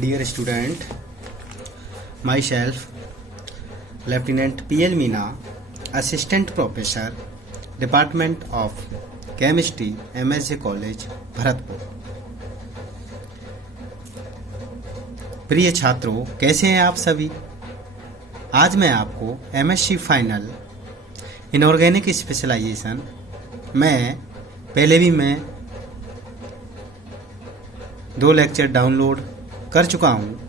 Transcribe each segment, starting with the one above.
Dear student, myself, Lieutenant P.L. Meena, Assistant Professor, Department of Chemistry, MSJ College, Bharatpur. प्रिय छात्रों, कैसे हैं आप सभी? आज मैं आपको MSc फाइनल इनऑर्गेनिक स्पेशलाइजेशन मैं 2 लेक्चर डाउनलोड कर चुका हूँ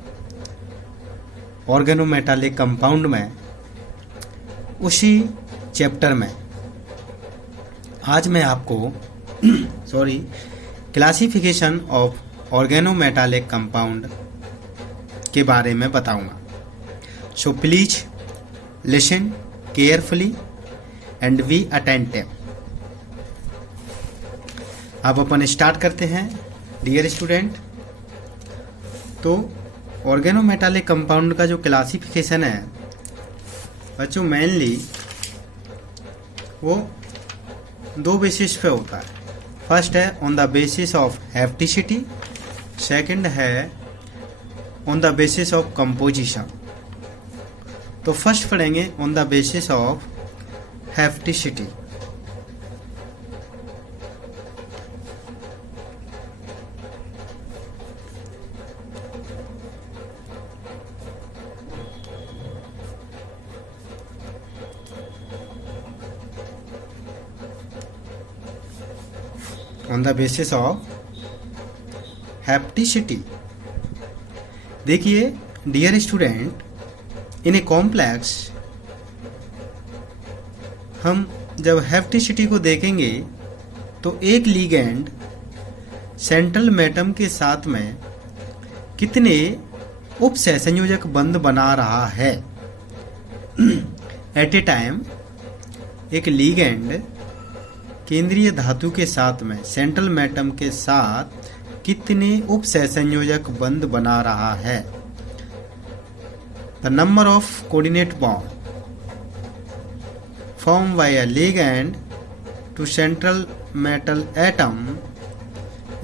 ऑर्गेनोमेटालिक कंपाउंड में, उसी चैप्टर में आज मैं आपको क्लासिफिकेशन ऑफ ऑर्गेनोमेटालिक कंपाउंड के बारे में बताऊंगा। So please listen carefully and be attentive. अब अपन स्टार्ट करते हैं डियर स्टूडेंट। तो ऑर्गेनोमेटालिक कंपाउंड का जो क्लासिफिकेशन है बच्चों, मेनली वो 2 बेसिस पे होता है। फर्स्ट है on the basis of hapticity, second है on the basis of composition. तो फर्स्ट पढ़ेंगे on the basis of hapticity. On the basis of hapticity। देखिए dear student, in a complex हम जब हैप्टिसिटी को देखेंगे तो एक लिगेंड सेंट्रल एटम के साथ में कितने उप सहसंयोजक बंध बना रहा है। एट ए टाइम एक लिगेंड केंद्रीय धातु के साथ में सेंट्रल एटम के साथ कितने उप सहसंयोजक बंध बना रहा है। The number of coordinate bond form by a ligand to central metal atom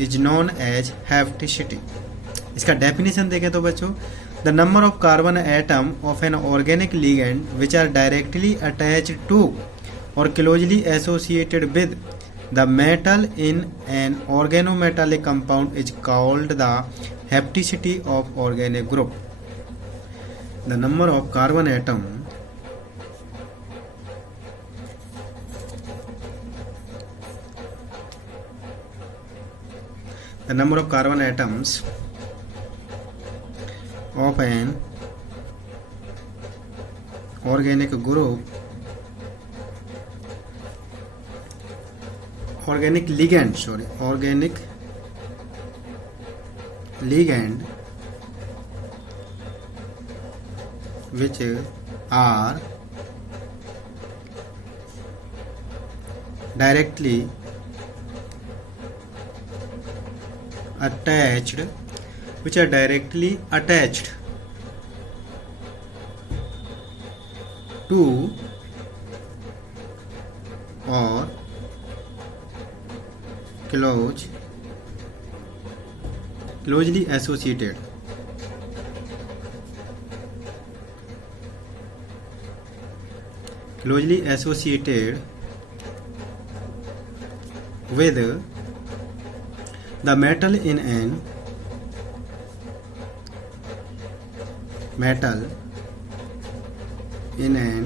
is known as hapticity. इसका डेफिनेशन देखें तो बच्चों, the number of carbon atom of an organic ligand which are directly attached to or closely associated with the metal in an organometallic compound is called the hapticity of organic group. The number of carbon atoms of an organic ligand which are directly attached to or closely associated with the metal in an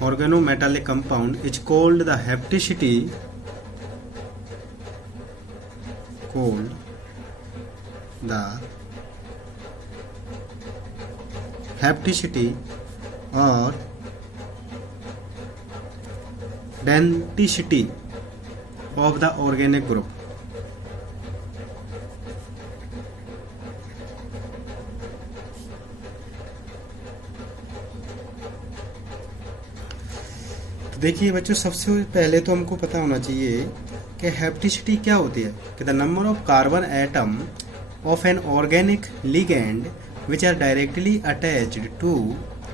organometallic compound is called the hapticity or denticity of the organic group। देखिए बच्चों, सबसे पहले तो हमको पता होना चाहिए कि हैप्टिसिटी क्या होती है। कि the number of carbon atom of an organic ligand which are directly attached to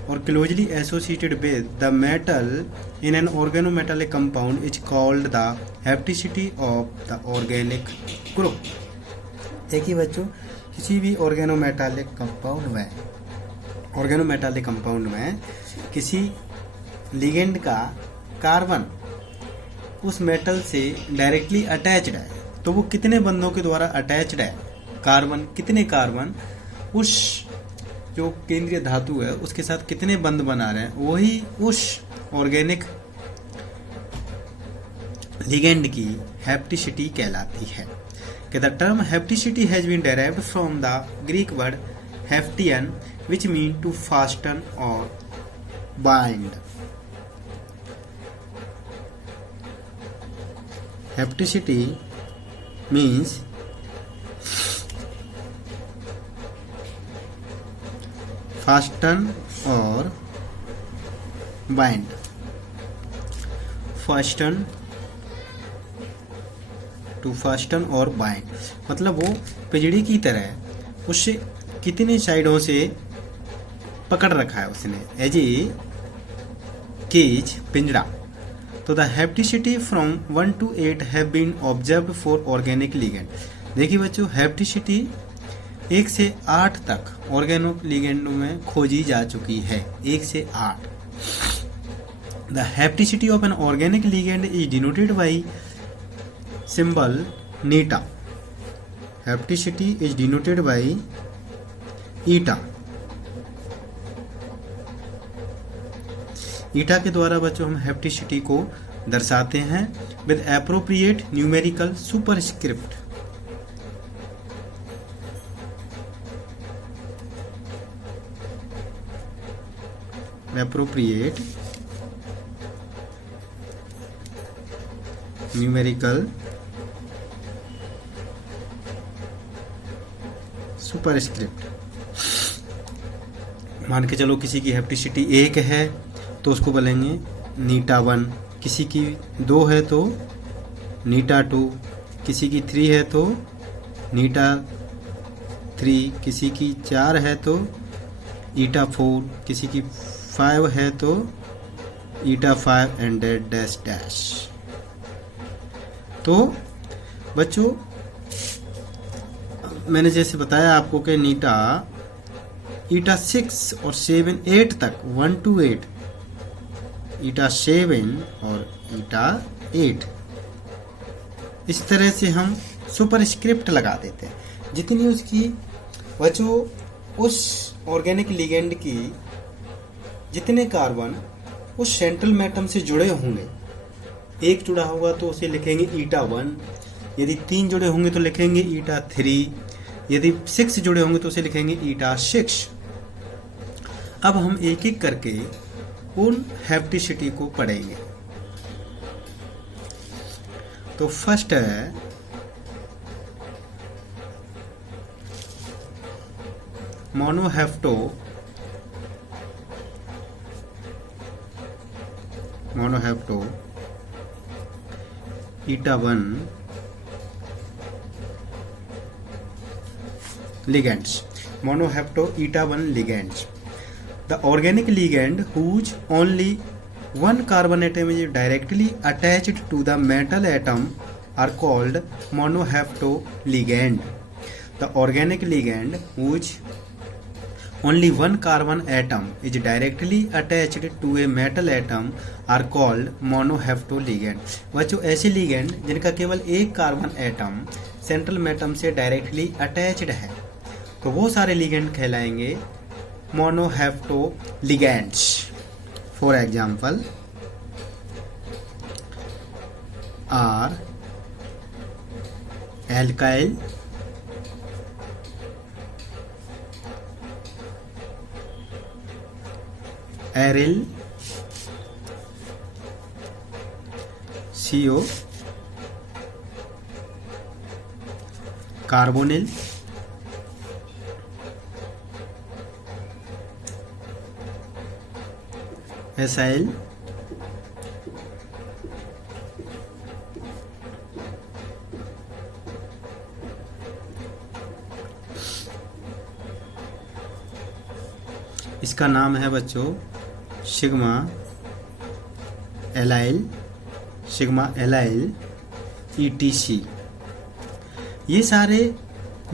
or closely associated with the metal in an organometallic compound is called the hapticity of the organic group। देखिए बच्चों, किसी भी organometallic compound में किसी ligand का carbon उस metal से directly attached है, तो वो कितने बंधों के द्वारा अटैच्ड है, कार्बन कितने कार्बन उस जो केंद्रीय धातु है उसके साथ कितने बंध बना रहे हैं, वही उस ऑर्गेनिक लिगेंड की हैप्टिसिटी कहलाती है। कि the term hapticity has been derived from the Greek word haptein which mean to fasten or bind. Hapticity means fasten or bind. Fasten to fasten or bind मतलब वो पिंजड़ी की तरह उससे कितने साइडों से पकड़ रखा है उसने, एज ए केज पिंजड़ा। तो the hapticity from 1 to 8 have been observed for organic ligand. देखिए बच्चों, हैप्टिसिटी 1 से 8 तक ऑर्गेनिक लिगेंडों में खोजी जा चुकी है। 1 से 8। The hapticity of an organic ligand is denoted by symbol eta. Hapticity is denoted by eta. Eta के द्वारा बच्चों हम हैप्टिसिटी को दर्शाते हैं with appropriate numerical superscript. Appropriate numerical superscript. मान के चलो किसी की हैप्टिसिटी 1 है तो उसको बोलेंगे नीटा 1, किसी की 2 है तो नीटा 2, किसी की 3 है तो नीटा 3, किसी की 4 है तो ईटा 4, किसी की 5 है तो ईटा 5 एंड डैश डैश। तो बच्चों मैंने जैसे बताया आपको कि ईटा 6 और 7 8 तक 1 to 8, ईटा 7 और ईटा 8, इस तरह से हम सुपरस्क्रिप्ट लगा देते हैं। जितनी उसकी बच्चों उस ऑर्गेनिक लिगेंड की जितने कार्बन उस सेंट्रल एटम से जुड़े होंगे, 1 जुड़ा होगा तो उसे लिखेंगे ईटा 1, यदि 3 जुड़े होंगे तो लिखेंगे ईटा 3, यदि 6 जुड़े होंगे तो उसे लिखेंगे ईटा 6। अब हम एक एक करके उन हैप्टिसिटी को पढ़ेंगे। तो फर्स्ट है मोनोहेप्टो ईटा 1 ligands। Monohapto eta 1 ligands, the organic ligand whose only one carbon atom is directly attached to the metal atom are called monohapto ligand। The organic ligand whose only one carbon atom is directly attached to a metal atom are called monohapto ligand। बच्चों ऐसे ligand जिनका केवल एक carbon atom central atom से directly attached है तो वो सारे लिगेंड कहलाएंगे monohapto ligands. For example R alkyl, aryl, CO, carbonyl, acyl, इसका नाम है बच्चों sigma allyl, sigma allyl ETC। ये सारे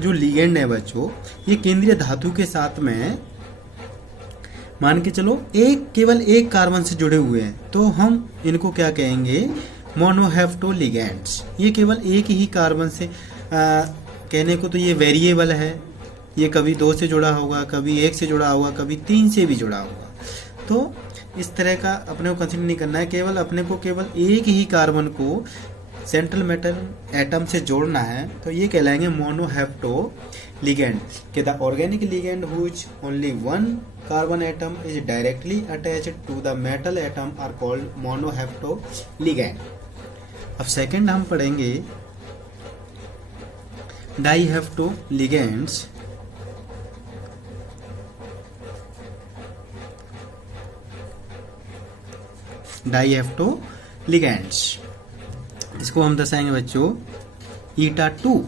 जो लिगेंड है बच्चों, ये केंद्रीय धातु के साथ में मान के चलो केवल एक कार्बन से जुड़े हुए हैं, तो हम इनको क्या कहेंगे, मोनोहेप्टो लिगेंड्स। ये केवल एक ही कार्बन से कहने को तो ये वेरिएबल है, ये कभी 2 से जुड़ा होगा, कभी 1 से जुड़ा होगा, कभी 3 से भी जुड़ा होगा। तो इस तरह का अपने को कंसिडर नहीं करना है, केवल अपने को केवल एक ही कार्बन को सेंट्रल मेटल एटम से जोड़ना है, तो ये कहलाएंगे मोनोहेप्टो लिगेंड। कि the organic ligand which only one carbon atom is directly attached to the metal atom are called monohapto ligand. अब सेकंड हम पढ़ेंगे डाइहेप्टो लिगेंड्स। डाइहेप्टो लिगेंड्स, इसको हम दर्शाएंगे बच्चों eta2।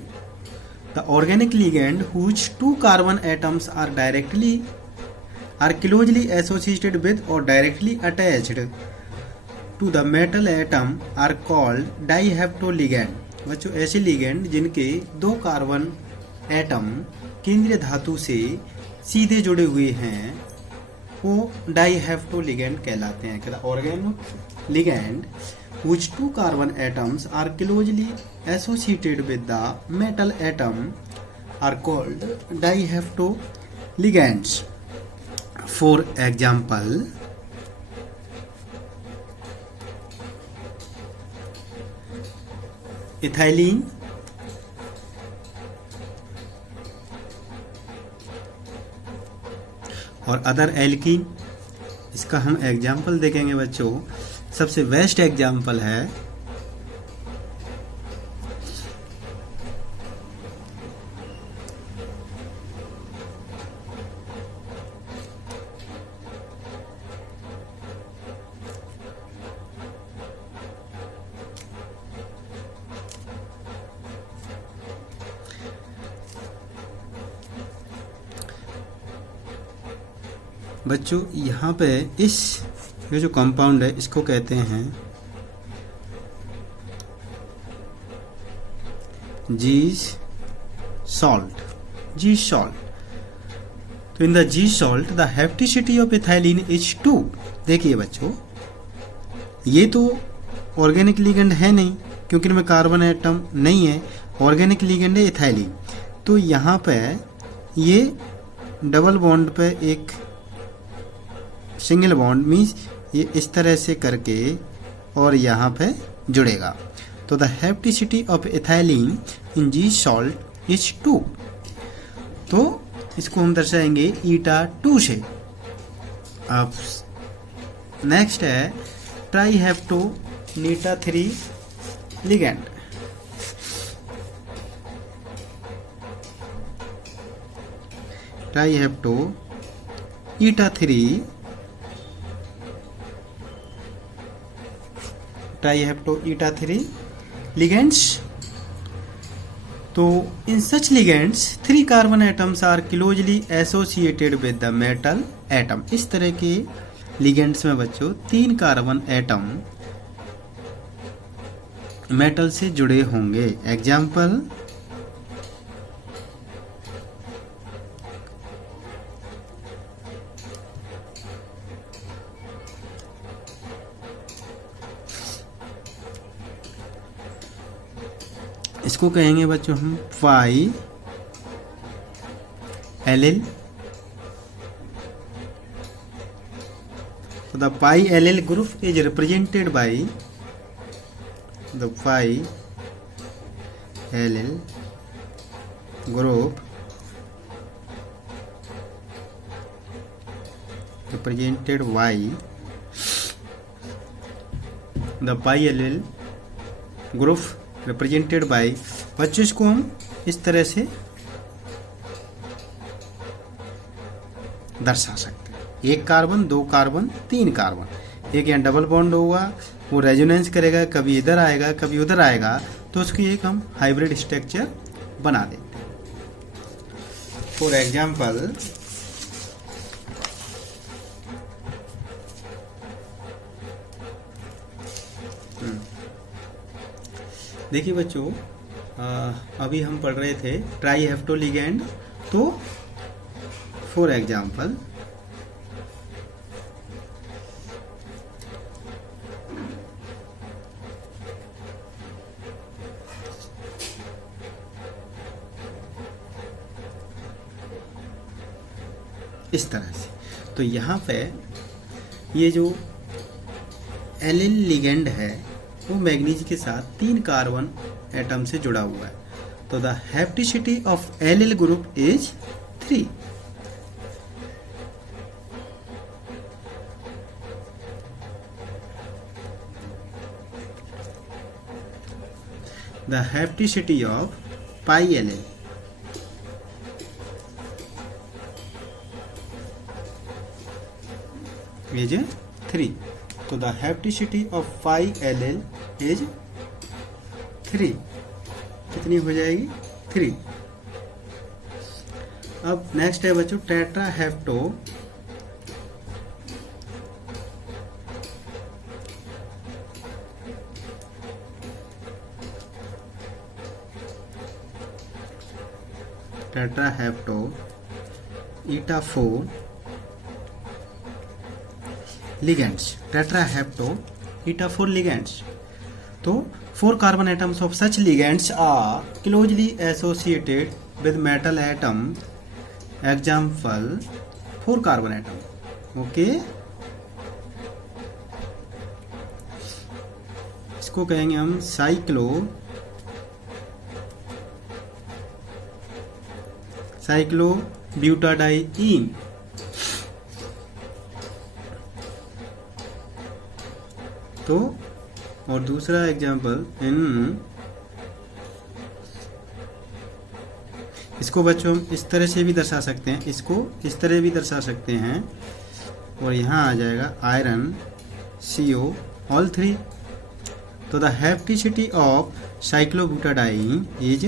The organic ligand which 2 carbon atoms are closely associated with or directly attached to the metal atom are called dihapto ligand. बच्चों ऐसे ligand जिनके 2 कार्बन एटम केंद्रीय धातु से सीधे जुड़े हुए हैं, वो डाइहेप्टो लिगेंड कहलाते हैं। The organic ligand which 2 carbon atoms are closely associated with the metal atom are called diheapto ligands. For example, ethylene, और अदर एल्कीन। इसका हम एग्जाम्पल देखेंगे बच्चों। सबसे बेस्ट एग्जाम्पल है बच्चों, यहाँ पे ये जो कंपाउंड है इसको कहते हैं जीज सॉल्ट। Zeise's salt. तो in the Zeise's salt the hapticity of ethylene is 2। देखिए बच्चों, ये तो ऑर्गेनिक लिगेंड है नहीं क्योंकि इनमें कार्बन एटम नहीं है, ऑर्गेनिक लिगेंड है इथाइलिन। तो यहाँ पे ये डबल बॉन्ड पे एक सिंगल बॉन्ड मीन्स ये इस तरह से करके और यहाँ पे जुड़ेगा। तो the hapticity of ethylene in Zeise's salt is 2। तो इसको हम दर्शाएंगे eta2 से। अब नेक्स्ट है ट्राइहेप्टो eta3 ligand. ट्राइहेप्टो eta3 ट्राइहेप्टो eta3 ligands. तो in such ligands 3 carbon atoms are closely associated with the metal atom. इस तरह के लिगेंड्स में बच्चों 3 कार्बन एटम मेटल से जुड़े होंगे। एग्जाम्पल इसको कहेंगे बच्चों हम पाई एलिल। तो the pi allele group is represented by the pi allele group represented by the pi allele group represented by। बच्चों इसको हम इस तरह से दर्शा सकते हैं। 1 कार्बन 2 कार्बन 3 कार्बन, एक यहाँ डबल बॉन्ड होगा, वो रेजोनेंस करेगा, कभी इधर आएगा कभी उधर आएगा, तो उसकी एक हम हाइब्रिड स्ट्रक्चर बना देते हैं। फॉर एग्जाम्पल देखिए बच्चों, अभी हम पढ़ रहे थे ट्राई हेप्टो लिगेंड। तो फॉर एग्जाम्पल इस तरह से, तो यहाँ पे ये जो एलिल लिगेंड है वो मैग्नीज के साथ 3 कार्बन एटम से जुड़ा हुआ है। तो the hapticity of allyl group is 3। The hapticity of pi allyl is 3. तो the hapticity of phi LL is 3. कितनी हो जाएगी? 3. अब नेक्स्ट है बच्चों टेट्रा हेप्टो ईटा 4 ligands, tetrahepto eta 4 ligands. तो 4 carbon atoms of such ligands are closely associated with metal atom. Example 4 carbon atom. Okay, इसको कहेंगे हम साइक्लोब्यूटाडाइईन। तो और दूसरा एग्जाम्पल इसको बच्चों हम इस तरह से भी दर्शा सकते हैं, इसको इस तरह भी दर्शा सकते हैं, और यहाँ आ जाएगा आयरन CO ऑल 3। तो the hapticity of cyclobutadiene is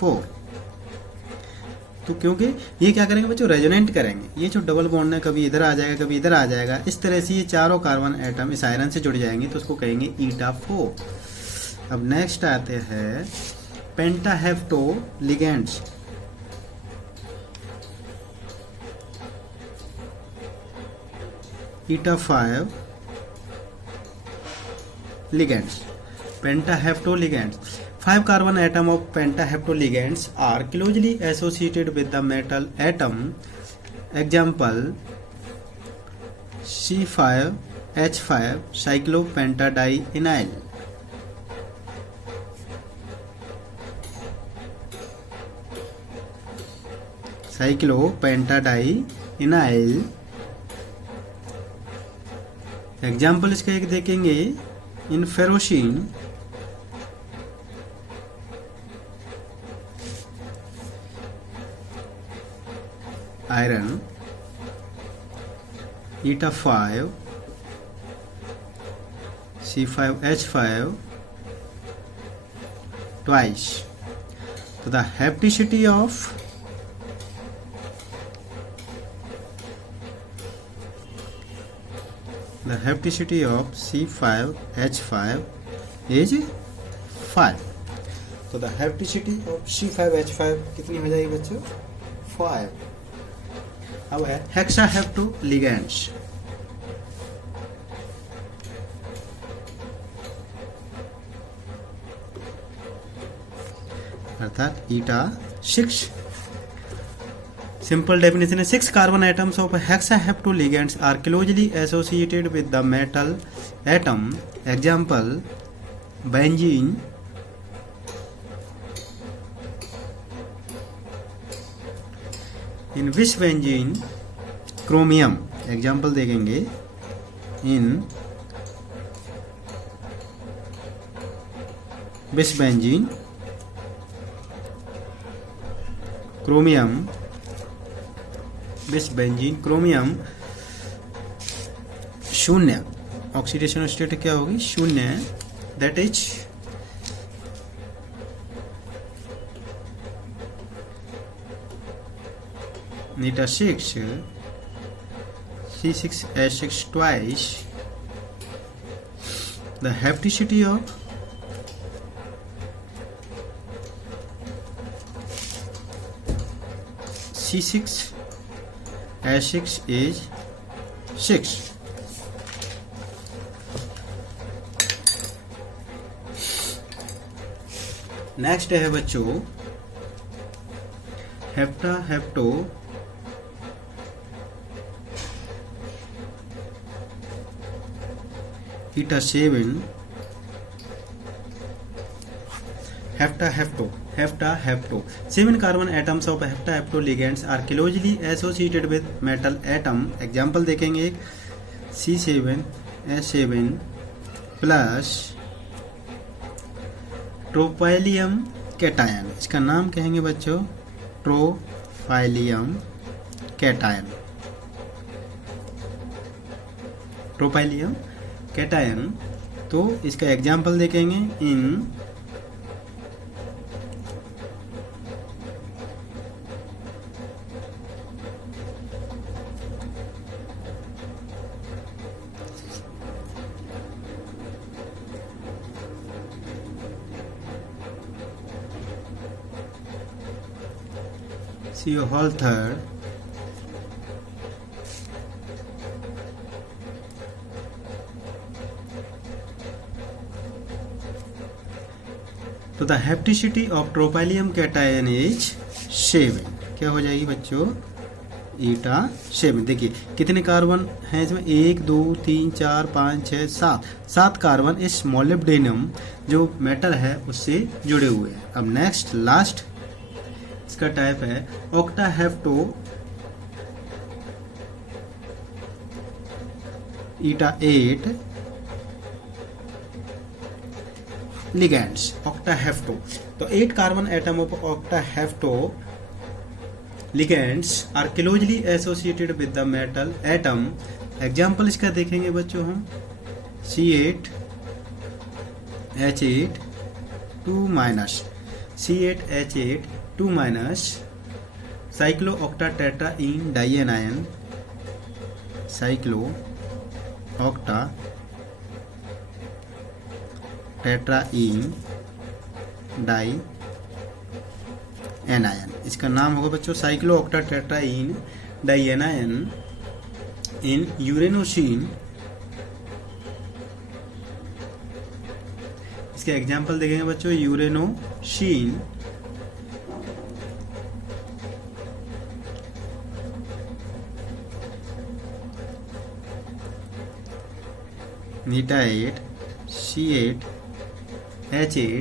4। तो क्योंकि ये क्या करेंगे बच्चों, रेजोनेंट करेंगे। ये जो डबल बॉन्ड है कभी इधर आ जाएगा कभी इधर आ जाएगा, इस तरह से ये चारों कार्बन एटम इस आयरन से जुड़ जाएंगे, तो उसको कहेंगे ईटा 4। अब नेक्स्ट आते हैं पेंटाहेप्टो ligands. Eta 5 ligands, pentaheptoligands. 5 carbon atom of pentaheptoligands are closely associated with the metal atom. Example C5H5 cyclopentadienyl. cyclopentadienyl example इसका एक देखेंगे इन फेरोसिन, आयरन ईटा 5 C5H5 ट्वाइस। तो the hapticity of C5H5 is 5। तो द हैप्टिसिटी ऑफ C5H5 कितनी हो जाएगी बच्चों? 5। अब है हेक्साहेप्टो लिगेंड्स। अर्थात ईटा 6। Simple definition is 6 carbon atoms of hexaheptoligands are closely associated with the metal atom. Example benzene, in which benzene chromium. Example देखेंगे in which benzene chromium, बिस बेंजीन क्रोमियम शून्य, ऑक्सीडेशन स्टेट क्या होगी? शून्य। That is Neeta 6 C6H6 twice. The hapticity of C6 H6 is 6. Next है बच्चों hepta हेप्टो eta 7 hepta हेप्टो 7 carbon atoms of hepta hepto ligands are closely associated with metal atom. Example देखेंगे C7H7 plus ट्रोपाइलियम cation, इसका नाम कहेंगे बच्चों ट्रोपाइलियम cation. ट्रोपाइलियम cation, तो इसका example देखेंगे इन CO whole third, तो the hapticity of ट्रोपाइलियम cation is 7। क्या हो जाएगी बच्चों? ईटा 7। देखिए कितने कार्बन हैं इसमें, 1 2 3 4 5 6 7 कार्बन इस मोलिब्डेनम जो मेटल है उससे जुड़े हुए हैं। अब नेक्स्ट लास्ट इसका टाइप है octahapto eta 8 ligands octahapto. तो 8 carbon atom of octahapto ligands are closely associated with the metal atom. Example इसका देखेंगे बच्चों हम C8H8 2- C8H8 2- cyclooctatetraene dianion, cyclooctatetraene dianion. इसका नाम होगा बच्चों cyclo octa टेट्राइन डाइएनायन इन यूरेनोसिन। इसके एग्जाम्पल देखेंगे बच्चों यूरेनोसिन, नीटा 8 C8H8